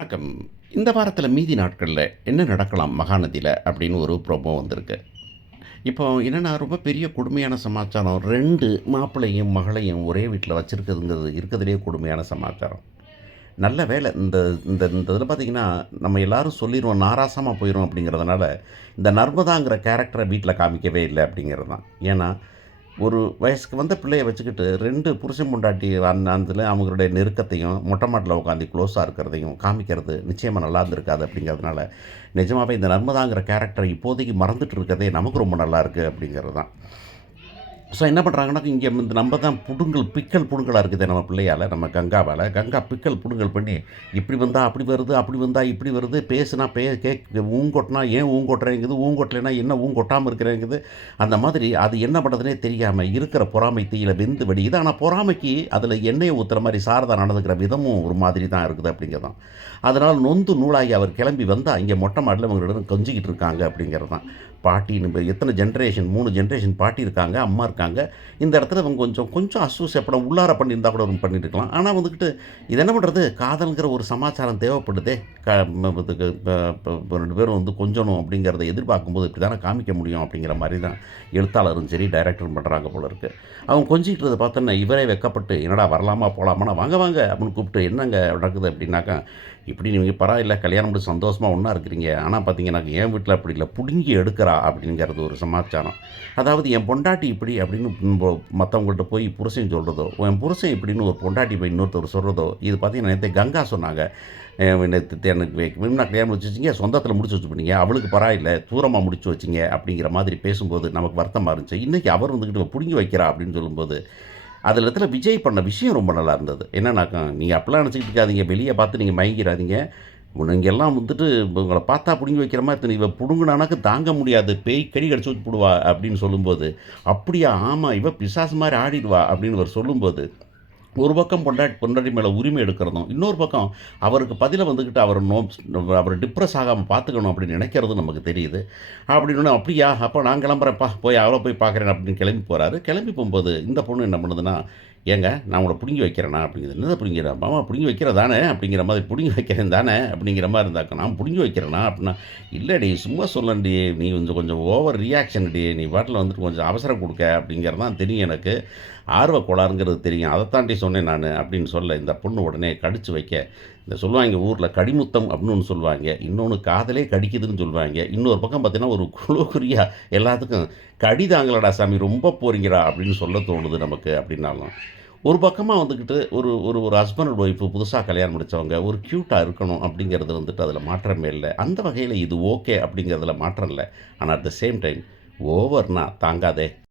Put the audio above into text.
வணக்கம். இந்த வாரத்தில மீதி நாட்கள்ல என்ன நடக்கலாம் மகாநதியில அப்படின்னு ஒரு ப்ரோமோ வந்திருக்கு. இப்போ என்னன்னா ரொம்ப பெரிய கொடுமையான சமாச்சாரம். 2 மாப்பிள்ளையும், மகளையும் ஒரே வீட்ல வச்சிருக்கிறதுங்கிறது இருக்கிறதுலயே கொடுமையான சமாச்சாரம். நல்ல வேளை இந்த இந்த இந்த இதில பார்த்தீங்கன்னா, நம்ம எல்லாரும் சொல்லிருவோம் நாராசமா போயிரும் அப்படிங்கிறதுனால, இந்த நர்மதாங்கிற கேரக்டர வீட்ல காமிக்கவே இல்ல அப்படிங்கிறது தான். ஏன்னா, ஒரு வயசுக்கு வந்த பிள்ளைய வச்சுக்கிட்டு 2 புருஷன் பொண்டாட்டி அதில அவங்களுடைய நெருக்கத்தையும், மொட்டை மாடில உட்காந்து க்ளோஸா இருக்கிறதையும் காமிக்கிறது நிச்சயமா நல்லா இருந்திருக்காது அப்படிங்கிறதுனால, நிஜமாவே இந்த நர்மதாங்கிற கேரக்டர இப்போதைக்கு மறந்துட்டு இருக்கிறதே நமக்கு ரொம்ப நல்லா இருக்கு அப்படிங்கிறது தான். ஸோ என்ன பண்ணுறாங்கன்னா, இங்க இந்த நம்ம தான் பிக்கல் புடுங்கலா இருக்குதே நம்ம பிள்ளையால, நம்ம கங்காவால. கங்கா பிக்கல் புடுங்கல் பண்ணி, இப்படி வந்தா அப்படி வருது, அப்படி வந்தா இப்படி வருது, பேசுனா ஊங்கொட்டுனா ஏன் ஊங்கொட்டுறேங்குது, ஊங்கொட்டலைன்னா என்ன ஊங்கொட்டாம இருக்கிறேங்குது. அந்த மாதிரி அது என்ன பண்ணுறதுன்னே தெரியாம இருக்கிற பொறாமை தீயில வெந்து வடியுது. ஆனா பொறாமைக்கு அதில எண்ணெய ஊத்துற மாரி சாரதா நடந்துக்கிற விதமும் ஒரு மாதிரி தான் இருக்குது அப்படிங்கிறது தான். அதனால நொந்து நூலாகி அவர் கிளம்பி வந்தா, இங்க மொட்டை மாடில இவங்களிடம் கொஞ்சிக்கிட்டு இருக்காங்க அப்படிங்கிறது தான். பாட்டின்னு எத்தன ஜெனரேஷன் 3 ஜெனரேஷன் பாட்டி இருக்காங்க, அம்மா இருக்காங்க. இந்த இடத்துல இவங்க கொஞ்சம் கொஞ்சம் அசூசியப்படம் உள்ளார பண்ணியிருந்தா கூட ஒண்ணு பண்ணியிருக்கலாம். ஆனா வந்துக்கிட்டு, இது என்ன பண்றது? காதல்ங்கிற ஒரு சமாச்சாரம் தேவைப்படுதே. க ம இதுக்கு இப்ப 2 பேரும் வந்து கொஞ்சணும் அப்படிங்கிறத எதிர்பார்க்கும்போது இப்படி தானே காமிக்க முடியும் அப்படிங்கிற மாரி தான் எழுத்தாளரும் சரி, டைரக்டரும் பண்றாங்க போல இருக்கு. அவங்க கொஞ்சிக்கிட்டத பார்த்தோன்னே இவரே வெட்கப்பட்டு, "என்னடா வரலாமா? போலாமான்னா?" "வாங்க வாங்க" அப்படின்னு கூப்பிட்டு, "என்னங்க நடக்குது?" அப்படின்னாக்கா, "இப்படி நீங்க பரவாயில்ல கல்யாணம் முடிச்சு சந்தோஷமா ஒண்ணா இருக்கிறீங்க. ஆனா பார்த்தீங்கன்னாக்க, என் வீட்ல அப்படி இல்ல. புடுங்கி எடுக்கிறா" அப்படிங்கிறது ஒரு சமாச்சாரம். அதாவது என் பொண்டாட்டி இப்படி அப்படின்னு மத்தவங்கள்ட்ட போய் புருஷன் சொல்றதோ, என் புருஷன் இப்படின்னு ஒரு பொண்டாட்டி போய் இன்னொருத்தர் சொல்றதோ, இது பார்த்தீங்கன்னா நேத்து கங்கா சொன்னாங்க. நேத்து எனக்கு முன்ன கல்யாணம் முடிச்சு வச்சீங்க, சொந்தத்தில முடிச்சு வச்சுட்டீங்க. அவளுக்கு பரவாயில்ல, தூரமா முடிச்சு வச்சீங்க அப்படிங்கிற மாதிரி பேசும்போது நமக்கு வருத்தமா இருந்துச்சு. இன்னைக்கு அவர் வந்துகிட்டு புடுங்கி வைக்கிறா அப்படின்னு சொல்லும்போது, அதில இடத்துல விஜய் பண்ண விஷயம் ரொம்ப நல்லா இருந்தது. என்னன்னாக்கா, நீங்க அப்படிலாம் நினச்சுக்கிட்டு இருக்காதீங்க. வெளிய பார்த்து நீங்க மயங்கிராதீங்க. நீங்கெல்லாம் வந்துட்டு உங்கள பார்த்தா புடுங்கி வைக்கிற மாரி தெரியும். இவ புடுங்குனானாக்க தாங்க முடியாது. பேய் கடி கடிச்சு புடுவா அப்படின்னு சொல்லும்போது, அப்படியா? ஆமா. இவ பிசாசு மாரி ஆடிடுவா அப்படின்னு அவர் சொல்லும்போது, ஒரு பக்கம் பொண்டாட்டி மேல உரிமை எடுக்கிறதும், இன்னொரு பக்கம் அவருக்கு பதிலா வந்துகிட்டு அவர டிப்ரஸ் ஆகாம பார்த்துக்கணும் அப்படின்னு நினைக்கிறதும் நமக்கு தெரியுது. அப்படின்னோனே, "அப்படியா? அப்ப நான் கிளம்புறேன்ப்பா. போய் அவள போய் பார்க்குறேன்" அப்படின்னு கிளம்பி போறாரு. கிளம்பி போம்போது இந்த பொண்ணு என்ன பண்ணுதுன்னா, "ஏங்க நான் உங்கள புடுங்கி வைக்கிறேனா?" அப்படிங்குது. "என்னத புடுங்கிறேன்?" "ஆமா புடுங்கி வைக்கிற தானே?" அப்படிங்கிற மாதிரி. "புடுங்கி வைக்கிறேன் தானே?" அப்படிங்கிற மாரி இருந்தாக்க, "நான் புடுங்கி வைக்கிறேனா?" அப்படின்னா, "இல்லடி சும்மா சொன்னேன்டி. நீ கொஞ்சம் கொஞ்சம் ஓவர் ரியாக்ஷன்டி. நீ பாட்டுல வந்துட்டு கொஞ்சம் அவசரம் குடுக்க அப்படிங்கிறது தான் தெரியும் எனக்கு. ஆர்வக் கோளாறுங்கிறது தெரியும். அதத்தான்டி சொன்னேன் நானு" அப்படின்னு சொல்ல, இந்த பொண்ணு உடனே கடிச்சு வைக்க, இந்த சொல்லுவாங்க ஊர்ல கடிமுத்தம் அப்படின்னு ஒண்ணு சொல்லுவாங்க. இன்னொன்னு காதலே கடிக்குதுன்னு சொல்லுவாங்க. இன்னொரு பக்கம் பார்த்தீங்கன்னா, ஒரு குழுகுறியா எல்லாத்துக்கும் "கடி தாங்கலடா சாமி ரொம்ப போறீங்கடா" அப்படின்னு சொல்ல தோணுது நமக்கு அப்படின்னாலும். ஒரு பக்கமா வந்துக்கிட்டு ஒரு ஒரு ஒரு ஹஸ்பண்ட் அண்ட் ஒய்ஃப் புதுசா கல்யாணம் முடிச்சவங்க ஒரு கியூட்டா இருக்கணும் அப்படிங்கிறது வந்துட்டு அதில மாற்றமே இல்ல. அந்த வகையில இது ஓகே அப்படிங்கிறதுல மாற்றம் இல்ல. ஆனா அட் த சேம் டைம் ஓவர்னா தாங்காதே.